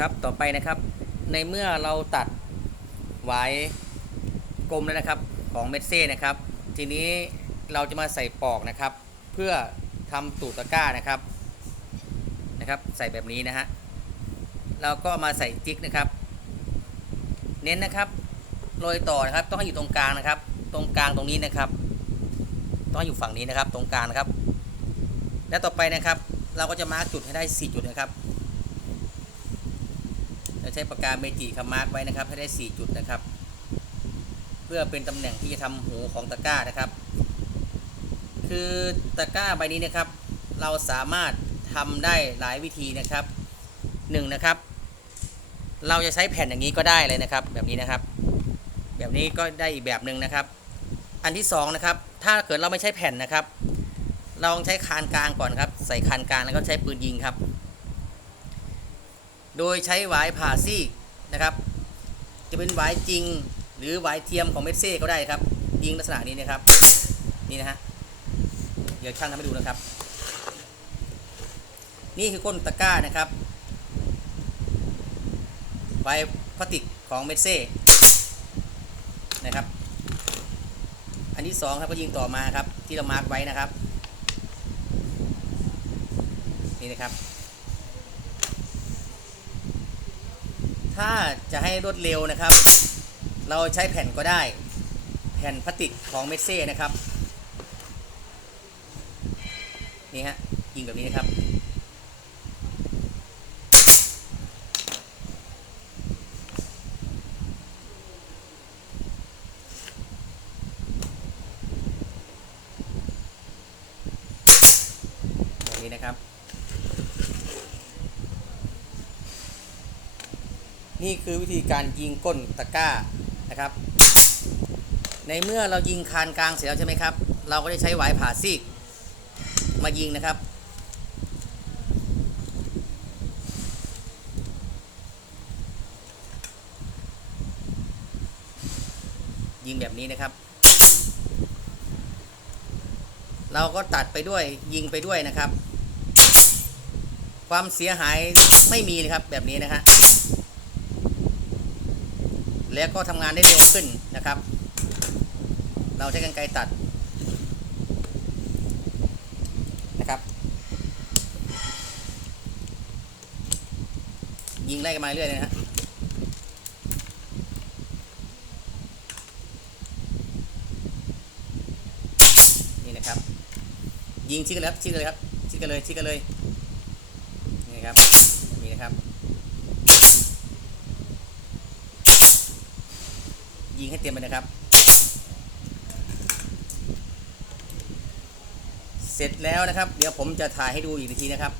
ครับต่อไปนะครับในเมื่อเราตัดไว้กลมแล้วนะครับของเมดเซ่นะครับ ทีนี้เราจะมาใส่ปอกนะครับ เพื่อทำตูดตะกร้านะครับนะครับ ใส่แบบนี้นะฮะเราก็มาใส่จิ๊กนะครับ เน้นนะครับโรยต่อนะครับต้องให้อยู่ตรงกลางนะครับ ตรงกลางตรงนี้นะครับ ต้องอยู่ฝั่งนี้นะครับ ตรงกลางนะครับ และต่อไปนะครับ เราก็จะมาร์กจุดให้ได้ 4 จุดนะครับ ใช้ปากกาเมจิคำมาร์กไว้นะครับ ให้ได้ 4 จุดนะครับ เพื่อเป็นตำแหน่งที่จะทำหูของตะกร้านะครับ คือตะกร้าใบนี้นะครับ เราสามารถทำได้หลายวิธีนะครับหนึ่งนะครับ เราจะใช้แผ่นอย่างนี้ก็ได้เลยนะครับ แบบนี้นะครับ แบบนี้ก็ได้อีกแบบหนึ่งนะครับ อันที่สองนะครับถ้าเกิดเราไม่ใช้แผ่นนะครับเราต้องใช้คานกลางก่อนครับ ใส่คานกลางแล้วก็ใช้ปืนยิงครับ โดยใช้หวายผ่าซี่นะครับ จะเป็นหวายจริงหรือหวายเทียมของเมสเซ่ก็ได้ครับ ยิงลักษณะนี้นะครับ นี่นะฮะ เดี๋ยวช่างทำให้ดูนะครับ นี่คือก้นตะกร้านะครับไวพลาสติกของเมสเซ่นะครับ อันที่สองครับก็ยิงต่อมาครับ ที่เรามาร์กไว้นะครับ นี่นะครับ ถ้าจะให้รวดเร็วนะครับ เราใช้แผ่นก็ได้ แผ่นพลาสติกของเมสเซ่นะครับ นี่ฮะยิงแบบนี้นะครับแบบนี้นะครับ นี่คือวิธีการยิงก้นตะกร้านะครับ ในเมื่อเรายิงคานกลางเสร็จแล้วใช่ไหมครับ เราก็จะใช้หวายผ่าซีกมายิงนะครับ ยิงแบบนี้นะครับ เราก็ตัดไปด้วยยิงไปด้วยนะครับ ความเสียหายไม่มีนะครับแบบนี้นะฮะ แล้วก็ทำงานได้เร็วขึ้นนะครับ เราใช้กรรไกรตัดนะครับ ยิงไล่กันมาเรื่อยเลยนะฮะนี่นะครับ ยิงชิดกันเลยครับชิดกันเลยครับชิดกันเลยชิดกันเลยนี่ครับแบบนี้นะครับ ยิงให้เต็มไปนะครับ เสร็จแล้วนะครับ เดี๋ยวผมจะถ่ายให้ดูอีกทีนะครับ